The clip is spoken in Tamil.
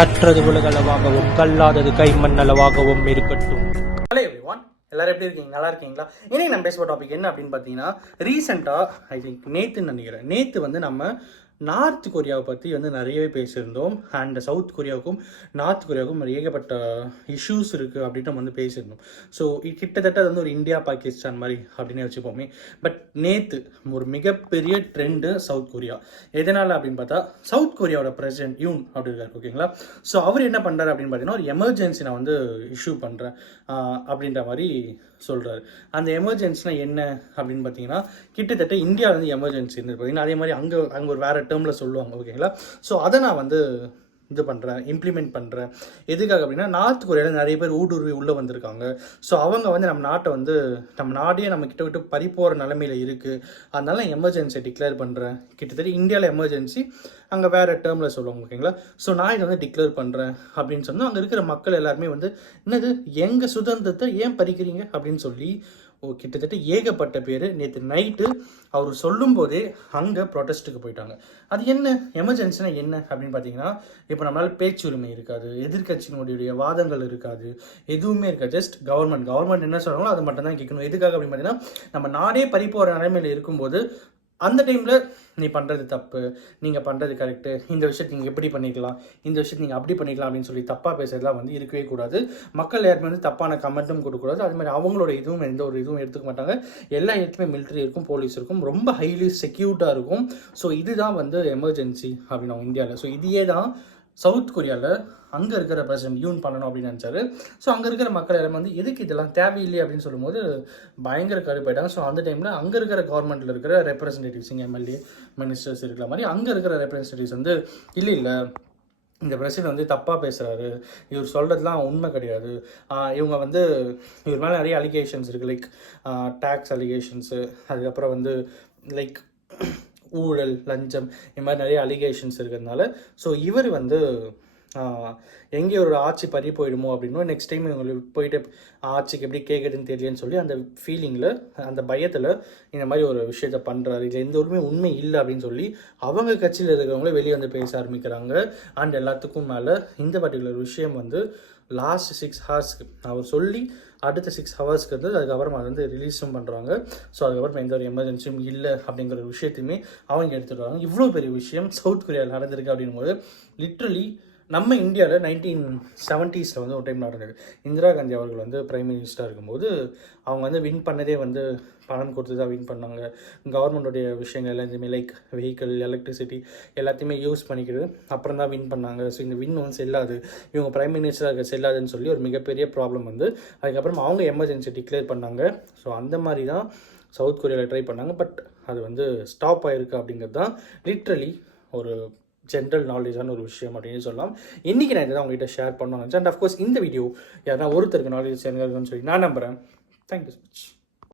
கற்றது உலகளவாகவும் கல்லாதது கைமண்ணளவாகவும் இருக்கட்டும். ஹலோ எவ்ரிவான், எல்லாரும் எப்படி இருக்கீங்க? நல்லா இருக்கீங்களா? இன்னைக்கு நம்ம பேசுகிற டாபிக் என்ன அப்படின்னு பார்த்தீங்கன்னா, ரீசெண்டாக ஐ திங்க் நேற்றுன்னு நினைக்கிறேன், நேற்று வந்து நம்ம நார்த் கொரியாவை பற்றி வந்து நிறையவே பேசியிருந்தோம். அண்ட் சவுத் கொரியாவுக்கும் நார்த் கொரியாவுக்கும் ஏகப்பட்ட இஷ்யூஸ் இருக்குது அப்படின்னு நம்ம வந்து பேசியிருந்தோம். ஸோ கிட்டத்தட்ட அது வந்து ஒரு இந்தியா பாகிஸ்தான் மாதிரி அப்படின்னு வச்சுப்போமே. பட் நேற்று ஒரு மிகப்பெரிய ட்ரெண்டு சவுத் கொரியா. எதனால் அப்படின்னு பார்த்தா, சவுத் கொரியாவோட பிரசிடென்ட் யூன் அப்படி இருக்காரு, ஓகேங்களா? ஸோ அவர் என்ன பண்ணுறாரு அப்படின்னு பார்த்தீங்கன்னா, ஒரு எமர்ஜென்சி நான் வந்து இஷ்யூ பண்ணுறேன் அப்படின்ற மாதிரி சொல்கிறாரு. அந்த எமர்ஜென்சினா என்ன அப்படின்னு பார்த்தீங்கன்னா, கிட்டத்தட்ட இந்தியாவில் வந்து எமர்ஜென்சி இருந்தது பார்த்தீங்கன்னா, அதே மாதிரி அங்கே ஒரு வேறு டேர்மில் சொல்லுவாங்க, ஓகேங்களா? ஸோ அதை நான் வந்து இது பண்ணுறேன், இம்ப்ளிமெண்ட் பண்ணுறேன். எதுக்காக அப்படின்னா, நார்த் கொரியாவில் நிறைய பேர் ஊடுருவி உள்ளே வந்திருக்காங்க. ஸோ அவங்க வந்து நம்ம நாட்டை வந்து நம்ம நாடே நம்ம கிட்ட விட்டு பறிப்போகிற நிலமையில இருக்குது. அதனால நான் எமர்ஜென்சியை டிக்ளேர் பண்ணுறேன். கிட்டத்தட்ட இந்தியாவில் எமர்ஜென்சி, அங்கே வேறு டேர்மில் சொல்லுவாங்க, ஓகேங்களா? ஸோ நான் இதை வந்து டிக்ளேர் பண்ணுறேன் அப்படின்னு சொன்னால், அங்கே இருக்கிற மக்கள் எல்லாருமே வந்து என்னது எங்கள் சுதந்திரத்தை ஏன் பறிக்கிறீங்க அப்படின்னு சொல்லி கிட்டத்தட்ட ஏகப்பட்ட பேர் நேற்று நைட்டு அவர் சொல்லும் போதே அங்கே ப்ரொட்டஸ்ட்டுக்கு போயிட்டாங்க. அது என்ன எமர்ஜென்சினா என்ன அப்படின்னு பார்த்தீங்கன்னா, இப்போ நம்மளால பேச்சுரிமை இருக்காது, எதிர்கட்சியினுடைய வாதங்கள் இருக்காது, எதுவுமே இருக்காது. ஜஸ்ட் கவர்மெண்ட் என்ன சொல்கிறாங்களோ அது மட்டும் தான் கேட்கணும். எதுக்காக அப்படின்னு பார்த்தீங்கன்னா, நம்ம நாடே பறிப்போகிற நிலைமையில் இருக்கும்போது அந்த டைமில் நீ பண்ணுறது தப்பு, நீங்கள் பண்ணுறது கரெக்டு, இந்த விஷயத்தை நீங்கள் எப்படி பண்ணிக்கலாம், இந்த விஷயத்தை நீங்கள் அப்படி பண்ணிக்கலாம் அப்படின்னு சொல்லி தப்பாக பேசுறதுலாம் வந்து இருக்கவே கூடாது. மக்கள் யாருமே வந்து தப்பான கமெண்ட்டும் கொடுக்கக்கூடாது. அது மாதிரி அவங்களோட எந்த ஒரு இதுவும் எடுத்துக்க மாட்டாங்க. எல்லா இடத்துலையுமே மிலிட்ரி இருக்கும், போலீஸ் இருக்கும், ரொம்ப ஹைலி செக்யூர்டாக இருக்கும். ஸோ இதுதான் வந்து எமர்ஜென்சி அப்படின்னு அவங்க இந்தியாவில். ஸோ இதையே தான் சவுத் கொரியாவில் அங்கே இருக்கிற பிரசிடென்ட் யூன் பண்ணணும் அப்படின்னு நினச்சாரு. ஸோ அங்கே இருக்கிற மக்கள் எல்லாம் வந்து எதுக்கு இதெல்லாம் தேவையில்லை அப்படின்னு சொல்லும்போது பயங்கர கருப்பாயிட்டாங்க. ஸோ அந்த டைமில் அங்கே இருக்கிற கவர்மெண்ட்டில் இருக்கிற ரெப்ரஸன்டேட்டிவ்ஸ், எம்எல்ஏ மினிஸ்டர்ஸ் இருக்கிற மாதிரி அங்கே இருக்கிற ரெப்ரஸன்டேட்டிவ்ஸ் வந்து இல்லை இந்த பிரசிடென்ட் வந்து தப்பாக பேசுகிறாரு, இவர் சொல்கிறதுலாம் உண்மை கிடையாது, இவங்க வந்து இவர் மேலே நிறைய அலிகேஷன்ஸ் இருக்குது, லைக் டேக்ஸ் அலிகேஷன்ஸு, அதுக்கப்புறம் வந்து லைக் ஊழல், லஞ்சம், இந்த மாதிரி நிறைய அலிகேஷன்ஸ் இருக்கிறதுனால ஸோ இவர் வந்து எங்கே ஒரு ஆட்சி பறி போயிடுமோ அப்படின்னும், நெக்ஸ்ட் டைம் இவங்களுக்கு போயிட்டு ஆட்சிக்கு எப்படி கேட்குறதுன்னு தெரியலன்னு சொல்லி அந்த ஃபீலிங்கில், அந்த பயத்தில் இந்த மாதிரி ஒரு விஷயத்த பண்ணுறாரு. இதில் எந்த ஒருமே உண்மை இல்லை அப்படின்னு சொல்லி அவங்க கட்சியில் இருக்கிறவங்களே வெளியே வந்து பேச ஆரம்பிக்கிறாங்க. அண்ட் எல்லாத்துக்கும் மேலே இந்த பர்டிகுலர் விஷயம் வந்து லாஸ்ட் 6 ஹவர்ஸ்க்கு அவர் சொல்லி அடுத்த 6 ஹவர்ஸ்க்கு வந்து அதுக்கப்புறம் அதை வந்து ரிலீஸும் பண்ணுறாங்க. ஸோ அதுக்கப்புறம் எந்த ஒரு எமர்ஜென்சியும் இல்லை அப்படிங்கிற ஒரு விஷயத்தையுமே அவங்க எடுத்துகிட்டு வராங்க. இவ்வளோ பெரிய விஷயம் சவுத் கொரியாவில் நடந்திருக்கு அப்படிங்கும்போது, லிட்ரலி நம்ம இந்தியாவில் 1970s வந்து ஒரு டைம் நடந்தது. இந்திரா காந்தி அவர்கள் வந்து பிரைம் மினிஸ்டராக இருக்கும்போது அவங்க வந்து வின் பண்ணதே வந்து பணம் கொடுத்து தான் வின் பண்ணாங்க. கவர்மெண்ட்டுடைய விஷயங்கள் எல்லாத்தையுமே லைக் வெஹிக்கிள், எலக்ட்ரிசிட்டி எல்லாத்தையுமே யூஸ் பண்ணிக்கிறது அப்புறம் தான் வின் பண்ணாங்க. ஸோ இந்த வின் வந்து செல்லாது, இவங்க பிரைம் மினிஸ்டராக செல்லாதுன்னு சொல்லி ஒரு மிகப்பெரிய ப்ராப்ளம் வந்து அதுக்கப்புறம் அவங்க எமர்ஜென்சி டிக்ளேர் பண்ணாங்க. ஸோ அந்த மாதிரி தான் சவுத் கொரியாவில் ட்ரை பண்ணாங்க. பட் அது வந்து ஸ்டாப் ஆகிருக்கு அப்படிங்கிறது தான் லிட்ரலி ஒரு ஜென்ரல் நாலேஜான ஒரு விஷயம் அப்படின்னு சொல்லலாம். இன்றைக்கி நான் இதை தான் உங்கள்கிட்ட ஷேர் பண்ணணும்னு நினச்சேன். அண்ட் அஃப்கோர்ஸ் இந்த வீடியோ யாருன்னா ஒருத்தருக்கு நாலேஜ் சேருங்கன்னு சொல்லி நான் நம்புகிறேன். Thank you so much.